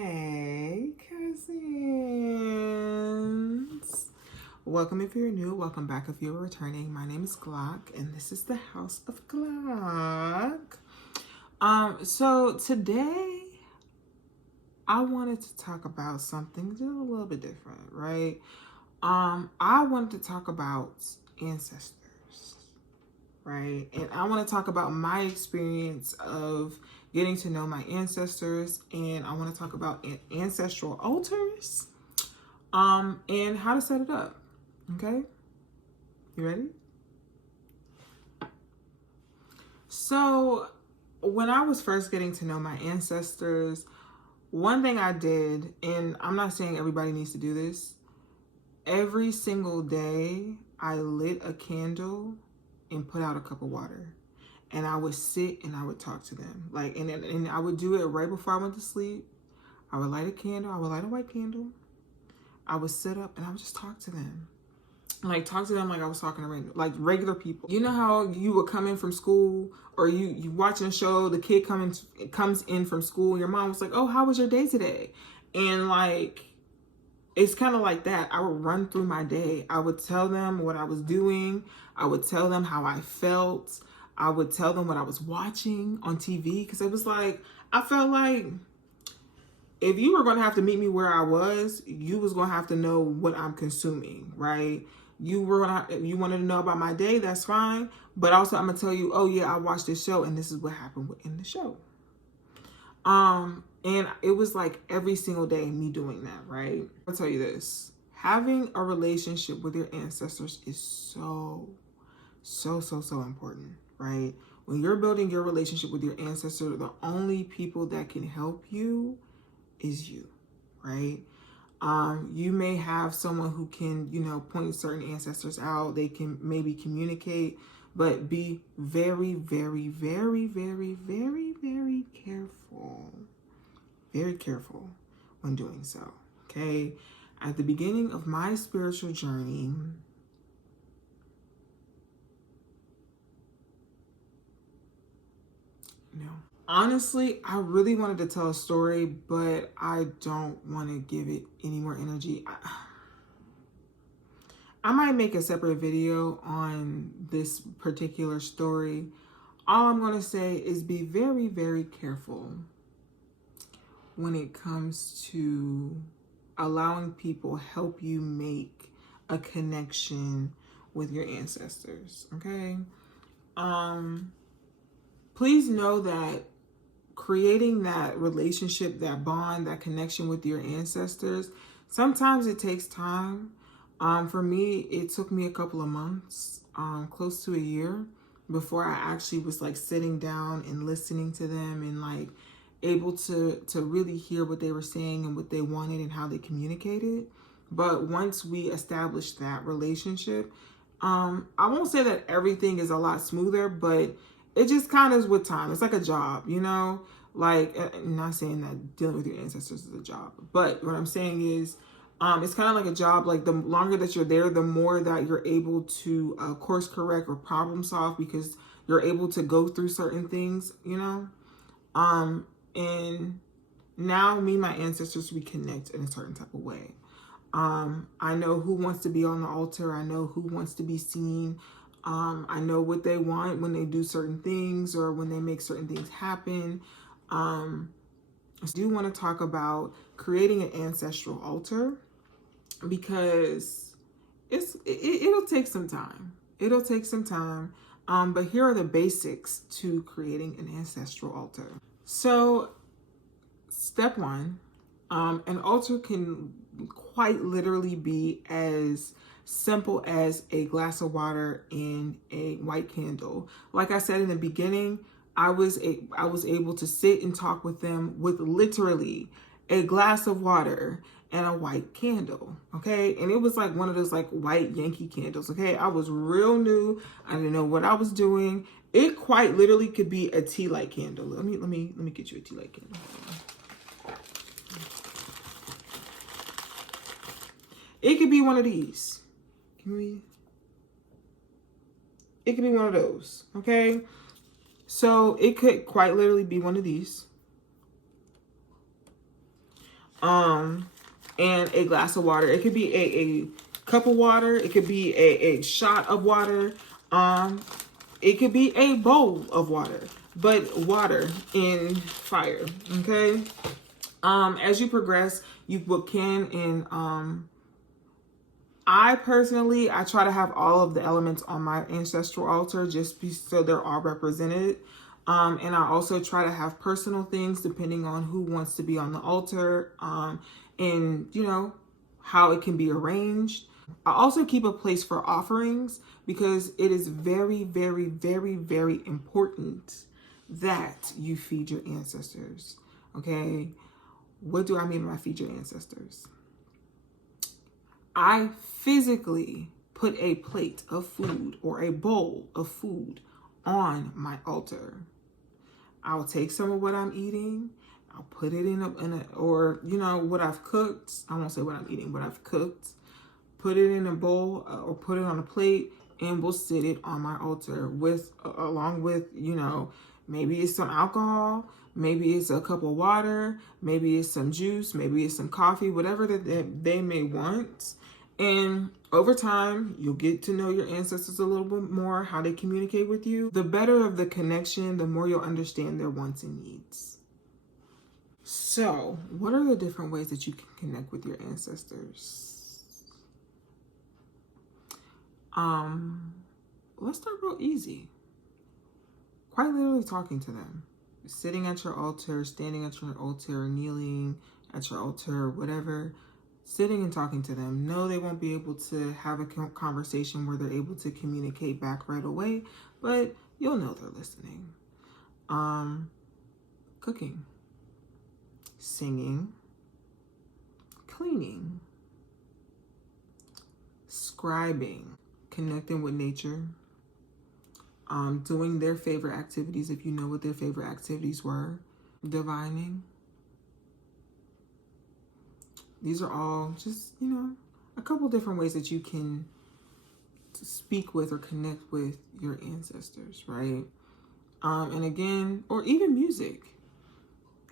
Hey, cousins. Welcome if you're new. Welcome back if you're returning. My name is Glock, and this is the House of Glock. So today I wanted to talk about something just a little bit different, right? I wanted to talk about ancestors, right? And I want to talk about my experience of getting to know my ancestors, and I want to talk about ancestral altars, and how to set it up. Okay, you ready? So when I was first getting to know my ancestors, one thing I did, and I'm not saying everybody needs to do this, every single day I lit a candle and put out a cup of water. And I would sit and I would talk to them. And I would do it right before I went to sleep. I would light a candle. I would light a white candle. I would sit up and I would just talk to them. Talk to them like I was talking to regular people. You know how you would come in from school, or you watching a show, the kid comes in from school, your mom was like, oh, how was your day today? And it's kind of like that. I would run through my day. I would tell them what I was doing. I would tell them how I felt. I would tell them what I was watching on TV, because it was like, I felt like if you were going to have to meet me where I was, you was going to have to know what I'm consuming, right? You wanted to know about my day, that's fine. But also I'm going to tell you, oh yeah, I watched this show and this is what happened in the show. And it was like every single day me doing that, right? I'll tell you this, having a relationship with your ancestors is so important, right? When you're building your relationship with your ancestor, the only people that can help you is you, right? You may have someone who can, point certain ancestors out. They can maybe communicate, but be very, very, very, very, very, very careful. Very careful when doing so, okay? At the beginning of my spiritual journey, no. Honestly, I really wanted to tell a story, but I don't want to give it any more energy. I might make a separate video on this particular story. All I'm going to say is be very, very careful when it comes to allowing people help you make a connection with your ancestors, okay? Please know that creating that relationship, that bond, that connection with your ancestors, sometimes it takes time. For me, it took me a couple of months, close to a year, before I actually was sitting down and listening to them and able to really hear what they were saying and what they wanted and how they communicated. But once we established that relationship, I won't say that everything is a lot smoother, but it just kind of is with time. It's like a job, I'm not saying that dealing with your ancestors is a job, but what I'm saying is, it's kind of like a job. The longer that you're there, the more that you're able to course correct or problem solve, because you're able to go through certain things, and now me and my ancestors, we connect in a certain type of way. I know who wants to be on the altar. I know who wants to be seen. I know what they want when they do certain things or when they make certain things happen. I do want to talk about creating an ancestral altar, because it'll take some time. It'll take some time. But here are the basics to creating an ancestral altar. So step one, an altar can quite literally be as simple as a glass of water and a white candle. Like I said in the beginning, I was able to sit and talk with them with literally a glass of water and a white candle, okay? And it was like one of those white Yankee candles, okay? I was real new. I didn't know what I was doing. It quite literally could be a tea light candle. Let me get you a tea light candle. It could be one of these. It could be one of those, okay? So it could quite literally be one of these. and a glass of water. It could be a cup of water. It could be a shot of water. It could be a bowl of water, but water in fire. Okay. As you progress, you can, and I personally, I try to have all of the elements on my ancestral altar just so they're all represented. And I also try to have personal things depending on who wants to be on the altar, and you know, how it can be arranged. I also keep a place for offerings because it is very, very, very, very important that you feed your ancestors. Okay. What do I mean by feed your ancestors? I physically put a plate of food or a bowl of food on my altar. I'll take some of what I'm eating, I'll put it in a, or you know, what I've cooked. I won't say what I'm eating, what I've cooked. Put it in a bowl, or put it on a plate, and we'll sit it on my altar with, along with, you know, maybe it's some alcohol, maybe it's a cup of water, maybe it's some juice, maybe it's some coffee, whatever that they may want. And over time, you'll get to know your ancestors a little bit more, how they communicate with you. The better of the connection, the more you'll understand their wants and needs. So, what are the different ways that you can connect with your ancestors? Let's start real easy. Quite literally talking to them. Sitting at your altar, standing at your altar, kneeling at your altar, whatever. Sitting and talking to them. No, they won't be able to have a conversation where they're able to communicate back right away, but you'll know they're listening. Cooking, singing, cleaning, scribing, connecting with nature, doing their favorite activities if you know what their favorite activities were, divining. These are all just, you know, a couple different ways that you can speak with or connect with your ancestors, right? And again, or even music,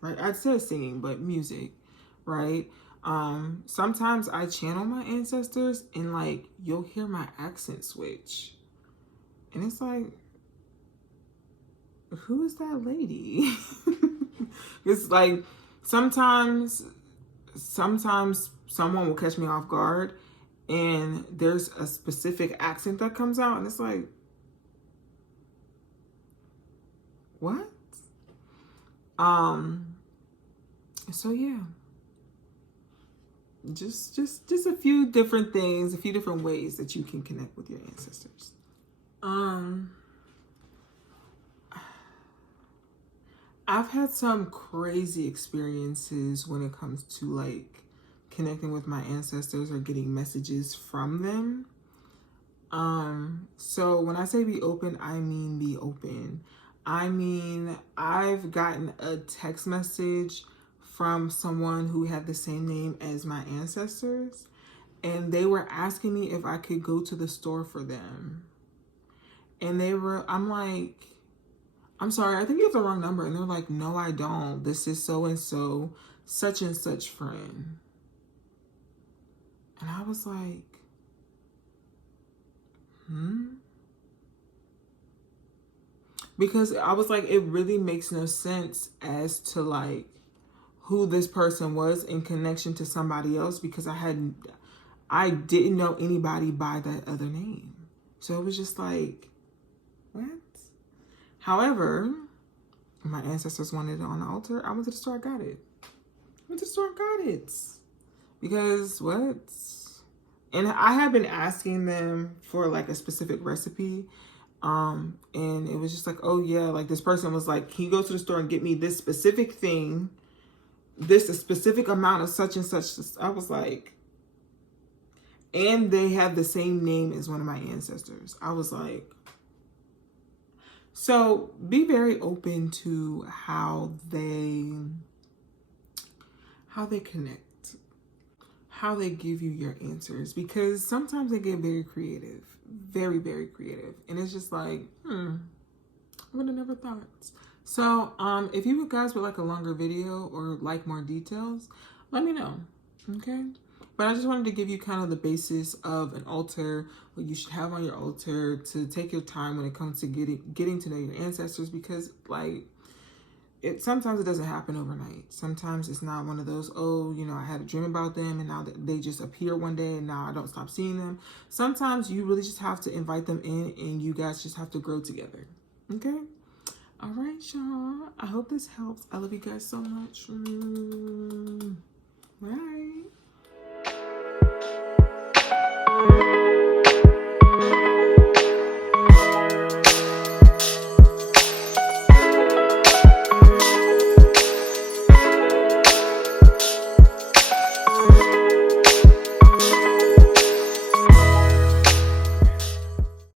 right? I said singing, but music, right? Sometimes I channel my ancestors and like, you'll hear my accent switch. And it's like, who is that lady? It's like, sometimes someone will catch me off guard and there's a specific accent that comes out and it's like, what? So yeah, just a few different things, a few different ways that you can connect with your ancestors. I've had some crazy experiences when it comes to like connecting with my ancestors or getting messages from them. So when I say be open, I mean be open. I mean, I've gotten a text message from someone who had the same name as my ancestors, and they were asking me if I could go to the store for them. And I'm like, I'm sorry, I think you have the wrong number. And they're like, no, I don't. This is so-and-so, such and such friend. And I was like, because I was like, it really makes no sense as to like who this person was in connection to somebody else, because I didn't know anybody by that other name. So it was just like, what? However, my ancestors wanted it on the altar. I went to the store, I got it. Because what? And I had been asking them for like a specific recipe. And it was just like, oh yeah, like this person was like, can you go to the store and get me this specific thing, a specific amount of such and such. I was like, and they have the same name as one of my ancestors. I was like, so be very open to how they connect, how they give you your answers, because sometimes they get very creative, very, very creative. And it's just like, I would have never thought. So if you guys would like a longer video or like more details, let me know. Okay. But I just wanted to give you kind of the basis of an altar, what you should have on your altar, to take your time when it comes to getting to know your ancestors, because like sometimes it doesn't happen overnight. Sometimes it's not one of those, oh, you know, I had a dream about them and now they just appear one day and now I don't stop seeing them. Sometimes you really just have to invite them in and you guys just have to grow together. Okay? All right, y'all. I hope this helps. I love you guys so much. Bye.